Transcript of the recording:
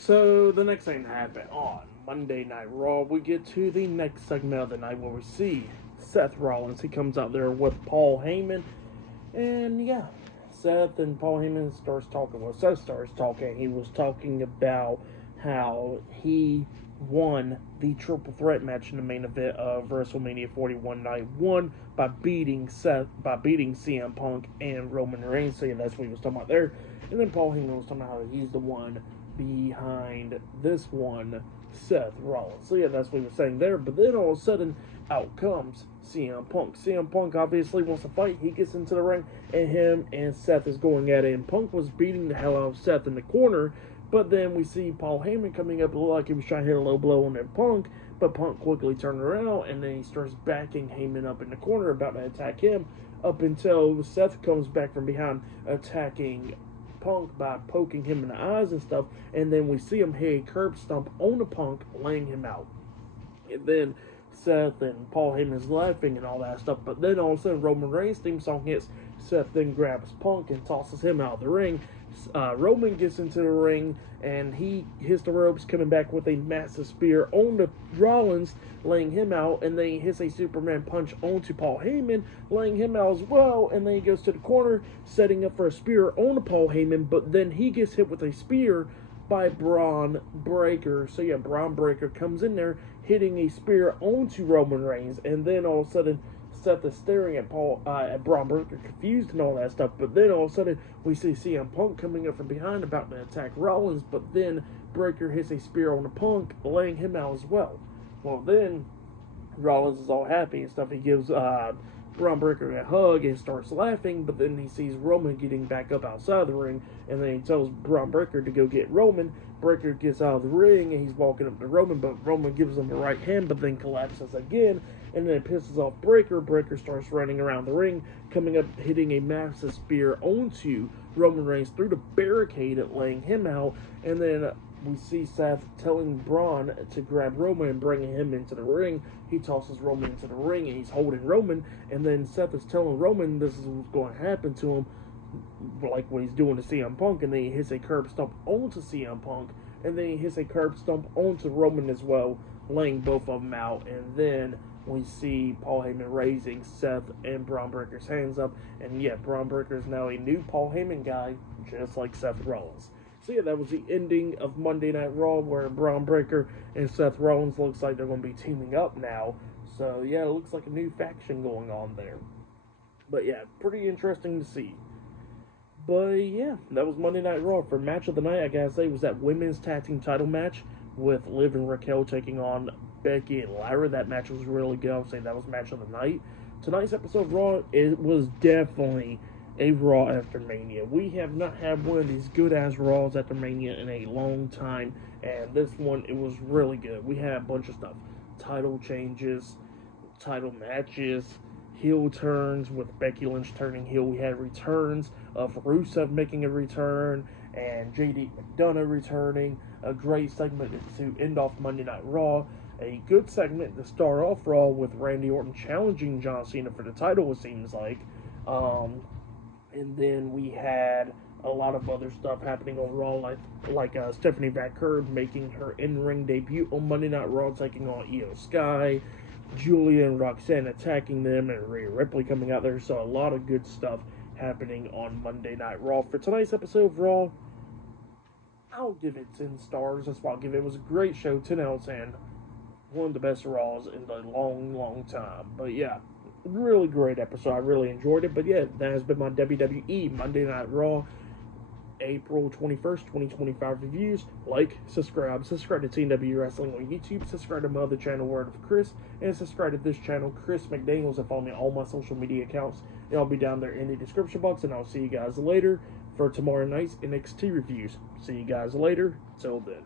So the next thing that happened on Monday Night Raw, we get to the next segment of the night where we see Seth Rollins. He comes out there with Paul Heyman, and yeah, Seth and Paul Heyman starts talking. Well, Seth starts talking. He was talking about how he won the triple threat match in the main event of WrestleMania 41 Night 1 by beating CM Punk and Roman Reigns. So yeah, that's what he was talking about there. And then Paul Heyman was talking about how he's the one behind this one, Seth Rollins. So yeah, that's what he was saying there. But then all of a sudden, out comes CM Punk. CM Punk obviously wants to fight. He gets into the ring, and him and Seth is going at it. And Punk was beating the hell out of Seth in the corner. But then we see Paul Heyman coming up, like he was trying to hit a low blow on that Punk. But Punk quickly turned around, and then he starts backing Heyman up in the corner, about to attack him. Up until Seth comes back from behind, attacking Punk by poking him in the eyes and stuff, and then we see him hit a curb stomp on the Punk, laying him out. And then Seth and Paul Heyman's laughing and all that stuff, but then all of a sudden Roman Reigns' theme song hits. Seth then grabs Punk and tosses him out of the ring. Roman gets into the ring and he hits the ropes, coming back with a massive spear on the Rollins, laying him out, and then he hits a Superman punch onto Paul Heyman, laying him out as well, and then he goes to the corner, setting up for a spear on to Paul Heyman, but then he gets hit with a spear by Bron Breakker. So yeah, Bron Breakker comes in there, hitting a spear onto Roman Reigns, and then all of a sudden Seth is staring at Bron Breakker, confused and all that stuff. But then all of a sudden we see CM Punk coming up from behind, about to attack Rollins. But then Breakker hits a spear on the Punk, laying him out as well. Well, then Rollins is all happy and stuff. He gives Bron Breakker a hug and starts laughing. But then he sees Roman getting back up outside the ring, and then he tells Bron Breakker to go get Roman. Breakker gets out of the ring and he's walking up to Roman, but Roman gives him a right hand, but then collapses again, and then it pisses off Breakker. Breakker starts running around the ring, coming up, hitting a massive spear onto Roman Reigns through the barricade, laying him out. And then we see Seth telling Braun to grab Roman and bringing him into the ring. He tosses Roman into the ring and he's holding Roman, and then Seth is telling Roman this is what's going to happen to him, like what he's doing to CM Punk, and then he hits a curb stomp onto CM Punk, and then he hits a curb stomp onto Roman as well, laying both of them out. And then we see Paul Heyman raising Seth and Bron Breakker's hands up, and yeah, Bron Breakker is now a new Paul Heyman guy, just like Seth Rollins. So yeah, that was the ending of Monday Night Raw, where Bron Breakker and Seth Rollins looks like they're going to be teaming up now. So yeah, it looks like a new faction going on there. But yeah, pretty interesting to see. But yeah, that was Monday Night Raw. For match of the night, I gotta say, was that women's tag team title match with Liv and Raquel taking on Becky and Lyra. That match was really good. I would say that was match of the night. Tonight's episode of Raw, it was definitely a Raw after Mania. We have not had one of these good-ass Raws after Mania in a long time, and this one, it was really good. We had a bunch of stuff. Title changes, title matches, heel turns with Becky Lynch turning heel. We had returns of Rusev making a return and JD McDonough returning. A great segment to end off Monday Night Raw. A good segment to start off Raw with Randy Orton challenging John Cena for the title, it seems like. And then we had a lot of other stuff happening on Raw, like Stephanie Van Curb making her in-ring debut on Monday Night Raw, taking on Io Sky, Julia and Roxanne attacking them, and Rhea Ripley coming out there. So a lot of good stuff happening on Monday Night Raw. For tonight's episode of Raw, I'll give it 10 stars. That's what I'll give it. It was a great show, 10 out of 10. One of the best Raws in a long, long time. But yeah, really great episode. I really enjoyed it. But yeah, that has been my WWE Monday Night Raw April 21st, 2025 reviews. Like, subscribe to TNW Wrestling on YouTube, subscribe to my other channel, Word of Chris, and subscribe to this channel, Chris McDaniels, and follow me on all my social media accounts. And I'll be down there in the description box, and I'll see you guys later for tomorrow night's NXT reviews. See you guys later. Till then.